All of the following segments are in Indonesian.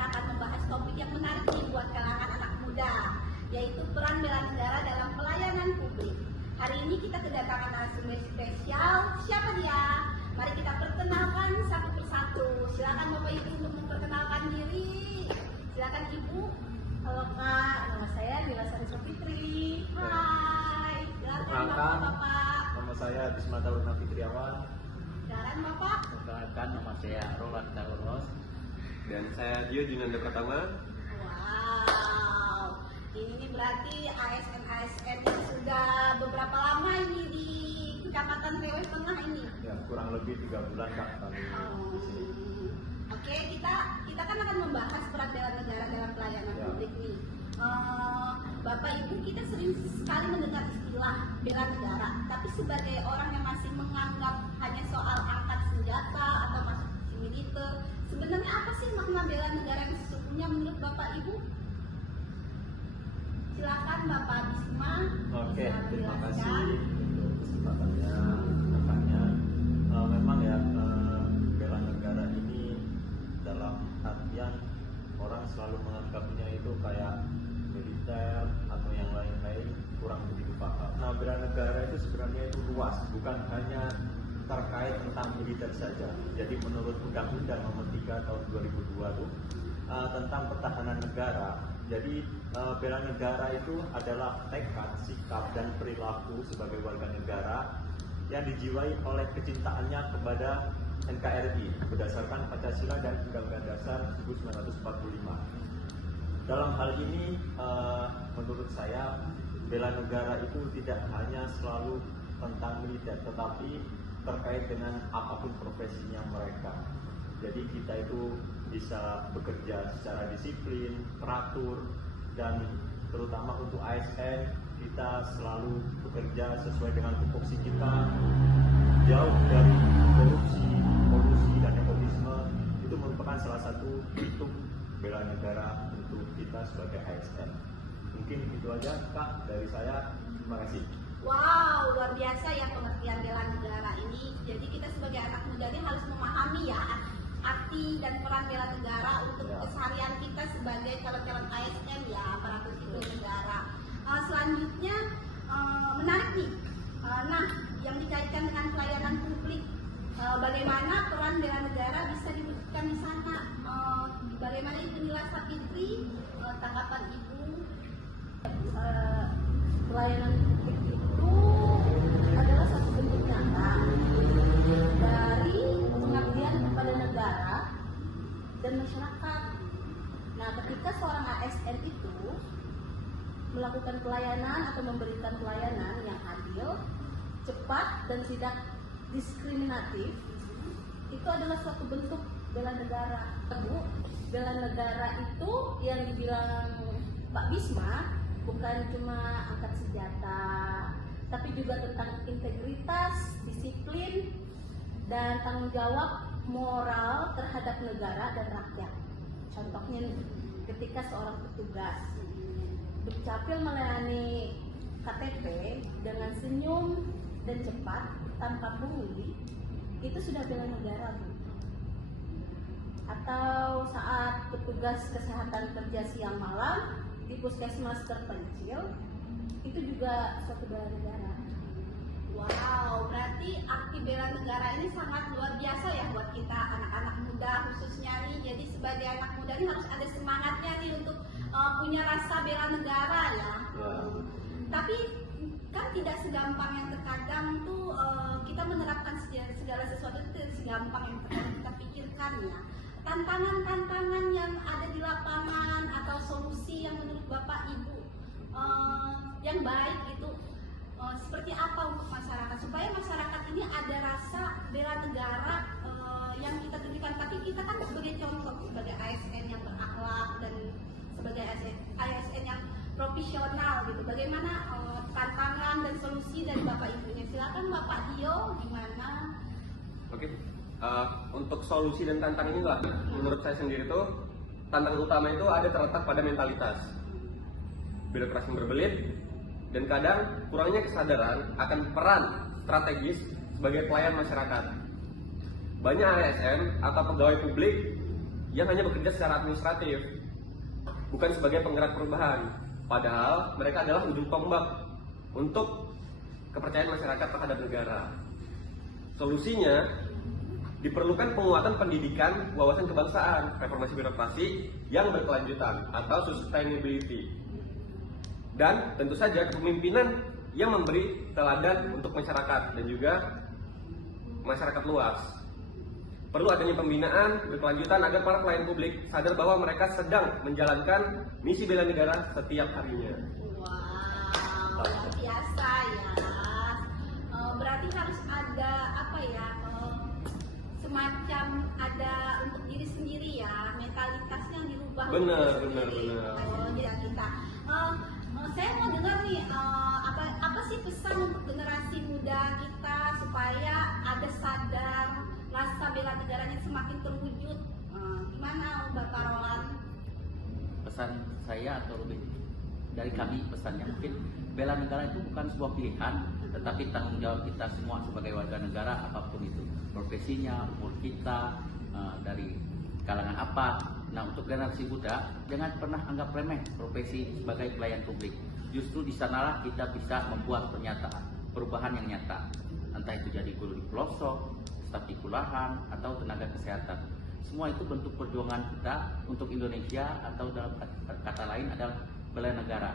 kita akan membahas topik yang menarik nih buat kalangan anak muda, yaitu peran bela negara dalam pelayanan publik. Hari ini kita kedatangan narasumber spesial. Siapa dia? Mari kita perkenalkan satu persatu. Silakan Bapak Ibu untuk memperkenalkan diri. Silakan Ibu. Halo Kak, nama saya Dila Sari Sofitri. Hai. Silakan Bapak. Nama saya Bisma Tauruna Fitriawan. Silakan Bapak. Perkenalkan, nama saya Roland Taurus. Dan saya Dio Dinanda Pratama. Wow, ini berarti ASN yang sudah beberapa lama ini di Kecamatan Rewes Tengah ini. Ya, kurang lebih 3 bulan Kak kami di sini. Oke, kita kan akan membahas peran bela negara dalam pelayanan publik nih. Bapak Ibu, kita sering sekali mendengar istilah bela negara, tapi sebagai orang yang masih menganggap hanya soal angkat senjata atau masuk ke militer, sebenarnya apa sih makna bela negara yang sesungguhnya menurut Bapak Ibu? Silakan Bapak Bisma. Oke, bisa terima menjelaskan. kasih untuk kesempatannya. Makanya memang ya bela negara ini dalam artian orang selalu menganggapnya itu kayak militer atau yang lain-lain, kurang begitu paham. Nah, bela negara itu sebenarnya itu luas, bukan hanya terkait tentang militer saja. Jadi menurut Undang-Undang Nomor 3 Tahun 2002 itu tentang pertahanan negara. Jadi bela negara itu adalah tekad, sikap, dan perilaku sebagai warga negara yang dijiwai oleh kecintaannya kepada NKRI berdasarkan Pancasila dan Undang-Undang Dasar 1945. Dalam hal ini, menurut saya, bela negara itu tidak hanya selalu tentang militer, tetapi terkait dengan apapun profesinya mereka. Jadi kita itu bisa bekerja secara disiplin, teratur, dan terutama untuk ASN kita selalu bekerja sesuai dengan tupoksi kita, jauh dari korupsi, kolusi, dan nepotisme. Itu merupakan salah satu bentuk bela negara untuk kita sebagai ASN. Mungkin itu aja Kak dari saya. Terima kasih. Wow, luar biasa ya pengertian bela negara ini. Jadi kita sebagai anak muda ini harus memahami ya arti dan peran bela negara untuk keseharian kita sebagai calon-calon ASN ya, aparatur sipil negara. Selanjutnya menarik nih. Nah, yang dikaitkan dengan pelayanan publik, bagaimana peran bela negara bisa diwujudkan di sana? Bagaimana Ibu Nila Sapitri, tanggapan Ibu? Pelayanan publik itu adalah satu bentuk nyata dari pengabdian kepada negara dan masyarakat. Nah, ketika seorang ASN itu melakukan pelayanan atau memberikan pelayanan yang adil, cepat, dan tidak diskriminatif, itu adalah suatu bentuk bela negara. Bela negara itu yang dibilang Pak Bisma bukan cuma angkat senjata, tapi juga tentang integritas, disiplin, dan tanggung jawab moral terhadap negara dan rakyat. Contohnya nih, ketika seorang petugas bercapil melayani KTP dengan senyum dan cepat tanpa pungli, itu sudah bela negara, Bu. Atau saat petugas kesehatan kerja siang malam di puskesmas terpencil, itu juga suatu bela negara. Wow, berarti arti bela negara ini sangat luar biasa ya buat kita anak-anak muda khususnya nih. Jadi sebagai anak muda ini harus ada semangatnya nih untuk punya rasa bela negara ya. Tapi kan tidak segampang yang terkadang tuh kita menerapkan segala sesuatu itu tidak segampang yang terkadang kita pikirkan ya. Tantangan-tantangan yang ada di lapangan atau solusi yang menurut Bapak Ibu yang baik itu seperti apa untuk masyarakat supaya masyarakat ini ada rasa bela negara yang kita tunjukkan. Tapi kita kan sebagai contoh, sebagai ASN yang berakhlak dan sebagai ASN yang profesional gitu. Bagaimana tantangan dan solusi dari Bapak Ibunya? Silakan Bapak Dio, gimana? Oke, untuk solusi dan tantangan ini lah, menurut saya sendiri tuh tantangan utama itu ada terletak pada mentalitas birokrasi yang berbelit, dan kadang kurangnya kesadaran akan peran strategis sebagai pelayan masyarakat. Banyak ASN atau pegawai publik yang hanya bekerja secara administratif, bukan sebagai penggerak perubahan. Padahal mereka adalah ujung tombak untuk kepercayaan masyarakat terhadap negara. Solusinya, diperlukan penguatan pendidikan wawasan kebangsaan, reformasi birokrasi yang berkelanjutan atau sustainability. Dan tentu saja kepemimpinan yang memberi teladan untuk masyarakat dan juga masyarakat luas. Perlu adanya pembinaan berkelanjutan agar para pelayan publik sadar bahwa mereka sedang menjalankan misi bela negara setiap harinya. Wow, luar biasa ya. Berarti harus ada apa ya? Semacam ada untuk diri sendiri ya, mentalitasnya yang dirubah. Benar. Jadi kita. Saya mau dengar nih apa sih pesan untuk generasi muda kita supaya ada sadar rasa bela negaranya semakin terwujud. Gimana Bapak Roland? Pesan saya atau lebih dari kami pesannya mungkin bela negara itu bukan sebuah pilihan, tetapi tanggung jawab kita semua sebagai warga negara apapun itu profesinya, umur kita, dari kalangan apa. Nah, untuk generasi muda jangan pernah anggap remeh profesi sebagai pelayan publik. Justru di sanalah kita bisa membuat pernyataan perubahan yang nyata, entah itu jadi guru di pelosok, staf di kelurahan, atau tenaga kesehatan. Semua itu bentuk perjuangan kita untuk Indonesia, atau dalam kata lain adalah bela negara.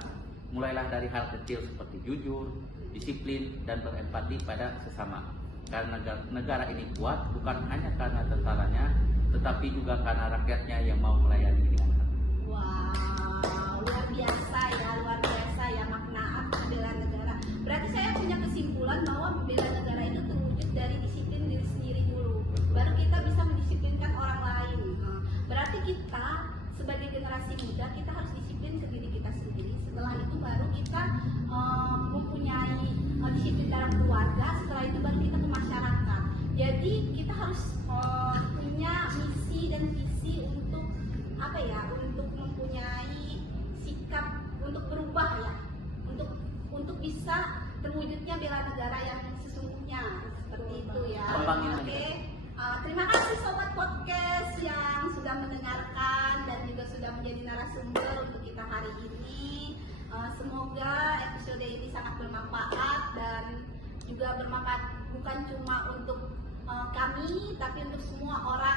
Mulailah dari hal kecil seperti jujur, disiplin, dan berempati pada sesama. Karena negara ini kuat bukan hanya karena tentaranya, tetapi juga karena rakyatnya yang mau melayani dengan hati. Wow, luar biasa ya makna arti bela negara. Berarti saya punya kesimpulan bahwa bela negara itu terwujud dari disiplin diri sendiri dulu, baru kita bisa mendisiplinkan orang lain. Berarti kita sebagai generasi muda kita harus disiplin ke diri kita sendiri. Setelah itu baru kita mempunyai disiplin dalam keluarga. Setelah itu baru kita ke masyarakat. Jadi kita harus punya misi dan visi untuk apa ya? Untuk mempunyai sikap untuk berubah ya, untuk bisa terwujudnya bela negara yang sesungguhnya seperti itu ya. Oke. Terima kasih sobat podcast yang sudah mendengarkan dan juga sudah menjadi narasumber untuk kita hari ini. Semoga episode ini sangat bermanfaat dan juga bermanfaat bukan cuma untuk kami tapi untuk semua orang